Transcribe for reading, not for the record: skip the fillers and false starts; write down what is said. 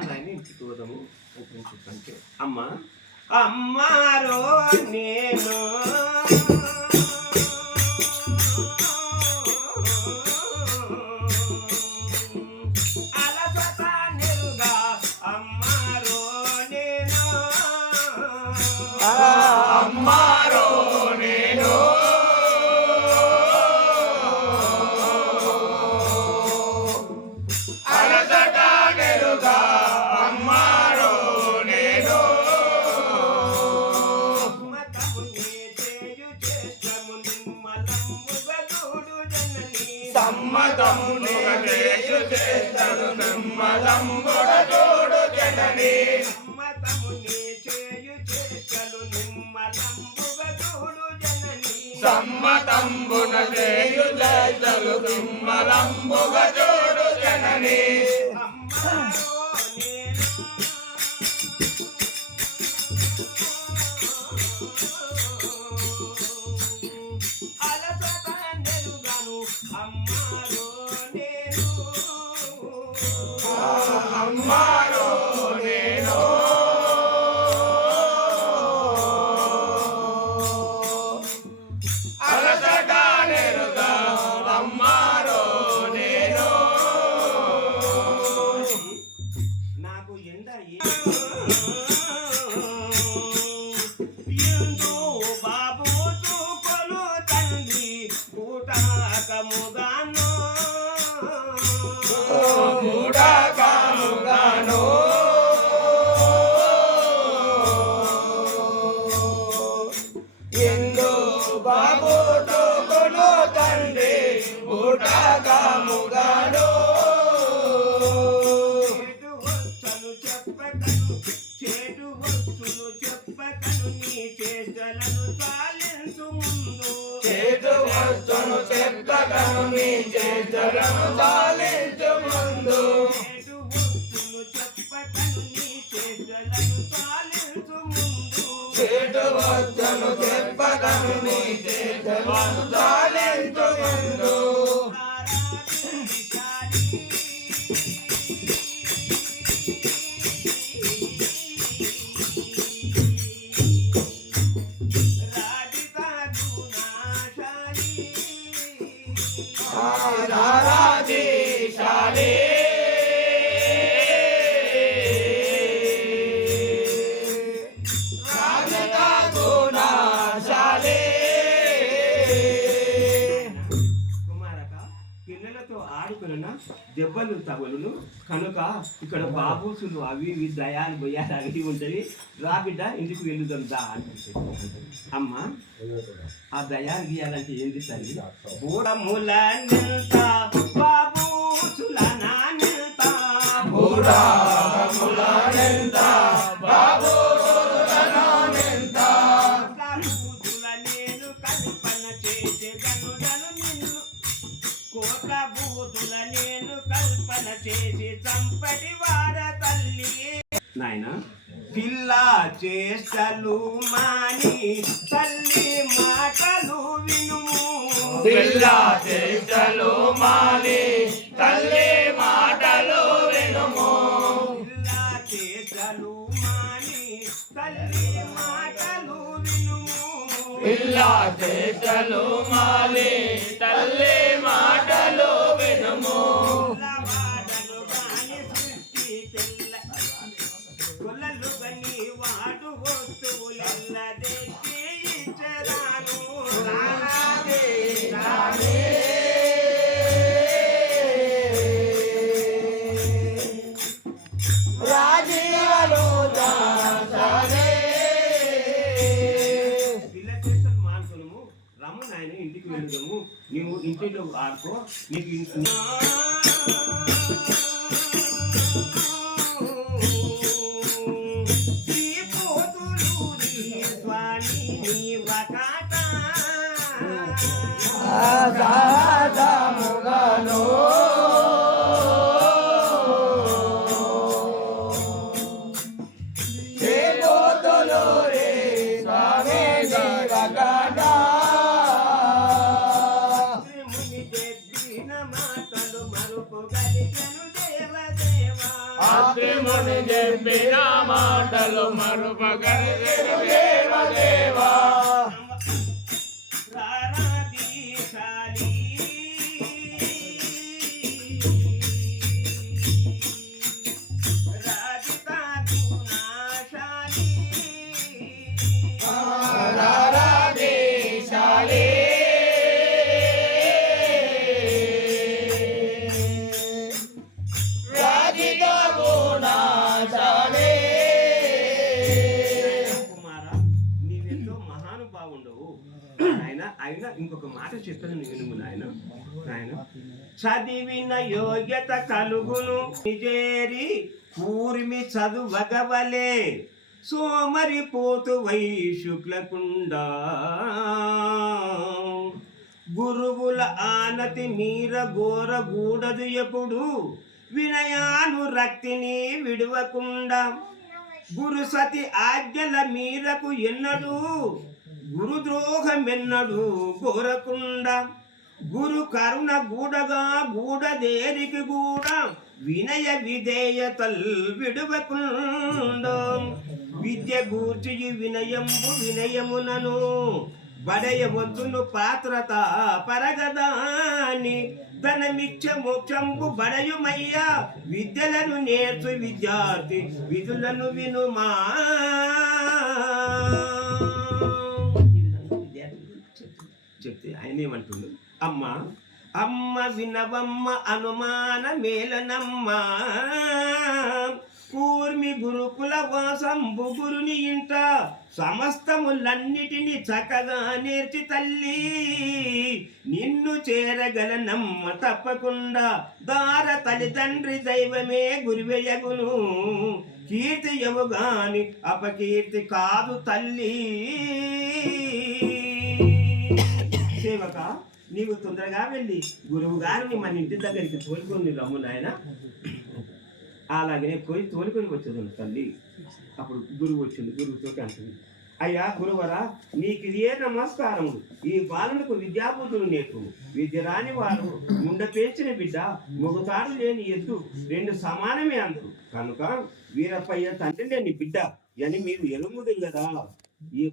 నాయన ఇంటికి పోదాము అంటే అమ్మ అమ్మారో నేను అమ్మారో నేను అలసట నెరుగా అమ్మారో నేను సమ్మతముగా చేయు చేస్తను నిమ్మలంబుగ తోడు జనని సమ్మతంబున చేయు చేతలు నిమ్మలంబుగ తోడు జనని అమ్మారో నేను అలసట నెరుగా అమ్మారో నేను నాకు ఎండ బాబు చూపలు తండ్రి కూటాకముగాను కూడాకాముగాను ఎందు బాబు తోకును తండ్రి కూడాకాముగాను చేటు వస్తును చెప్పకను నీ చేతలను చాలించు ముందు చేతు వస్తును చెప్పకను నీ చేతలను చాలించు ముందు చేతు వస్తును చెప్పకను నీ చేతలను చాలించు ముందు రారాజీశాలి రాజగా గుణశాలి కుమారక పిల్లలతో ఆడుకున్న దెబ్బలు తగులును కనుక ఇక్కడ బాబూసులు అవి ఇవి దయాలు బొయ్యాలు అవి ఉంటాయి రా బిడ్డ ఇంటికి వెళ్ళుదాం దా అనిపించింది అమ్మ ఆ దయాలు గీయాలంటే ఏంటి తల్లి బూడముల నింత బాబూసుల నానింత బూడముల నింత బాబూసుల నానింత బూతుల నేను కల్పన చేసేదను నిన్ను కోట్ల బూతుల నేను కల్పన చేసి చంపటి వాడ తల్లి నాయన పిల్ల చేష్టలు మాని తల్లి మాటలు వినుము పిల్ల చేష్టలు మాని తల్లి మాటలు వినుము పిల్ల చేష్టలు మాని తల్లి మాటలు వినుము పిల్ల చేష్టలు మాని తల్లి మాటలు వినుము వాడను కాని సృష్టి తెల్ల కొలలు గని వాడు వస్తువులెల్ల తెచ్చి ఇచ్చరాను రానాదే రానే రాజీవలు దాసనే పిల్ల చేష్టలు మానుకును రమ్ము నాయన ఇంటికి వెళ్దాము నీవు ఇంటిలో ఆడుకో నీకు ఆదాముగాను చేబోతులు రే స్వామి జీవగాన ముని చెప్పిన మాటలు మరుపుగా అని చెప్పిన మాటలు మరుపగలిగే దేవ దేవా రారాధీశాలి రాజితా గుణాశాలి రారాధీశాలి రాజిత గుణాశాలి కుమారా నీవెంతో మహానుభావుండవు అయినా ఇంకొక మాట చెప్పాను నేను నాయన చదివిన యోగ్యత కలుగును నిజేరి కూర్మి చదువగవలే సోమరి పోతు వై శుక్లకుండా గురువుల ఆనతి మీర గోర గూడదు ఎప్పుడు వినయాను రక్తిని విడవకుండా గురు సతి ఆజ్ఞల మీరకు ఎన్నడు గురుద్రోహమెన్నడు కోరకుండా గురు కరుణ గూడగా గూడదేరికి కూడా వినయ విధేయతల్ విడవకుండా విద్య గూర్చి వినయమునను బడయవద్దును పాత్రత పరగదాని ధనమిచ్చ మోక్షంబు బడయుమయ్యా విద్యలను నేర్చు విద్యార్థి విధులను వినుమా చెప్తే ఆయన ఏమంటుండు అమ్మ వినవమ్మ అనుమాన మేలనమ్మా కూర్మి గురుకుల వాసంబు గురుని ఇంట సమస్తములన్నిటిని చక్కగా నేర్చి తల్లి నిన్ను చేరగలనమ్మ తప్పకుండా దార తల్లిదండ్రి దైవమే గురువెయగును కీర్తి యవుగాని అపకీర్తి కాదు తల్లి సేవక నీవు తొందరగా వెళ్ళి గురువు గారిని మన ఇంటి దగ్గరికి తోలుకొని రమ్ము నాయన అలాగనే పోయి తోలుకొని వచ్చేది తల్లి అప్పుడు గురువు వచ్చింది గురువుతో అంటుంది అయ్యా గురువరా నీకు ఇదే నమస్కారముడు ఈ బాలులకు విద్యాబుద్ధులు నేర్పు విద్య రాని వారు ముండ పేర్చిన బిడ్డ మొగతాడు లేని ఎద్దు రెండు సమానమే అందరు కనుక వీరపయ్య తండ్రి లేని బిడ్డ అని మీరు ఎలుముది కదా ఈ